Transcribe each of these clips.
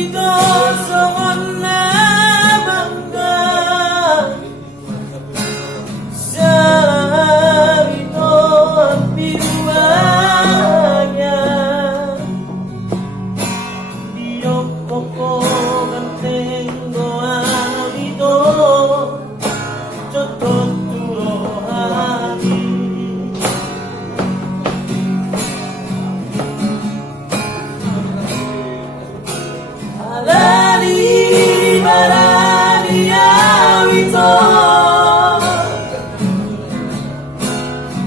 ito soon na bangga sa ito ang pinuwanya Diyok ko mantengo ito Tuturuhani Alali marani awito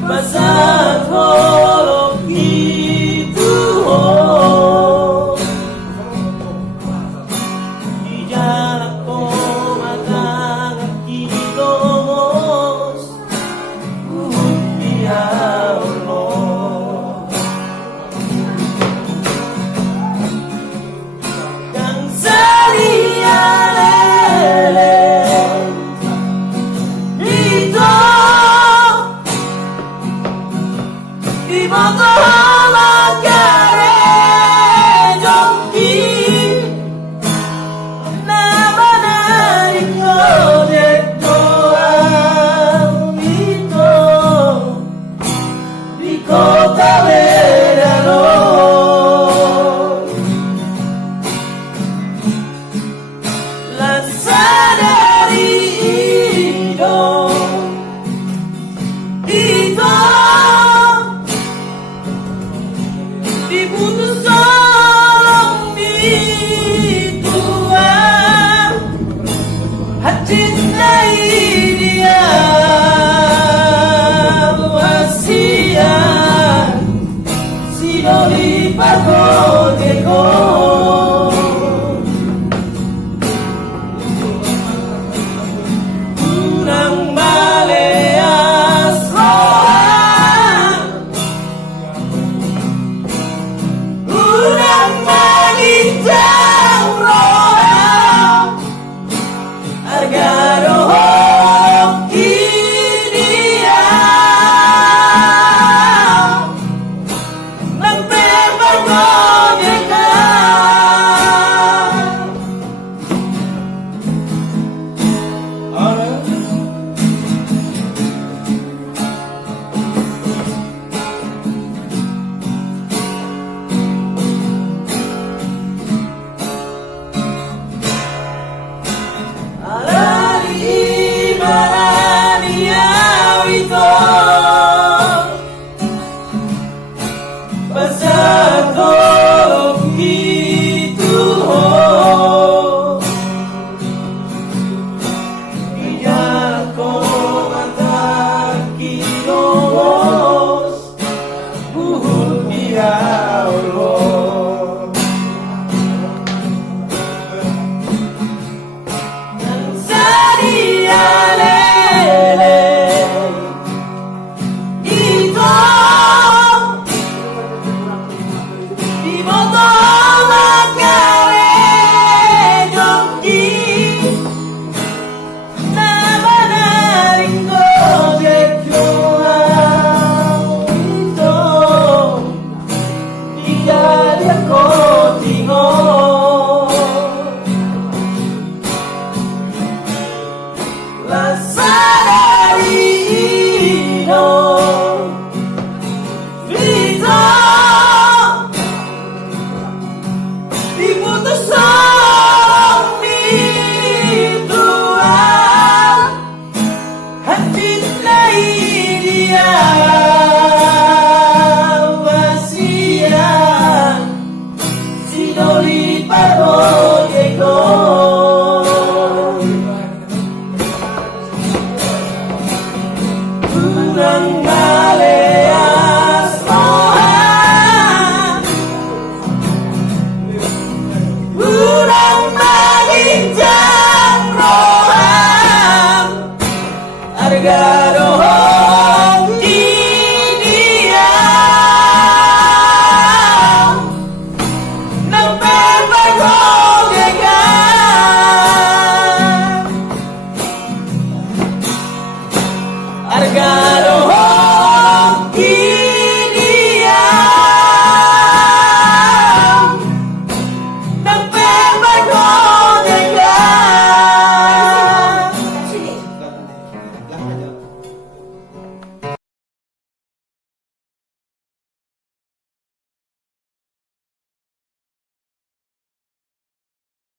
Pasat holok itu Di jalan ko matang kilos Dia Allah Kang salialele Ito Iboto magare Jongki Nabanarin ko Dito ang ito Di ko taberano Lasa dari ito Ito Dibutuh solong dituang Hacintai dia Wasiat Sidoli pagoteko Unang maleas rohan Unang manijang rohan Argaro kinia Nang terbangunkan Alali marani awito Pasat holok itu Iya ko matang kilos Buhut dia Allah Nang salialele Ito Iboto magare Jongki Nabanarin ko Dito ang ito Di jadi ako tingo Lasa dari ino Ito Dibutuh solong dituang Hacintai dia Wasiat Sidoli pagoteko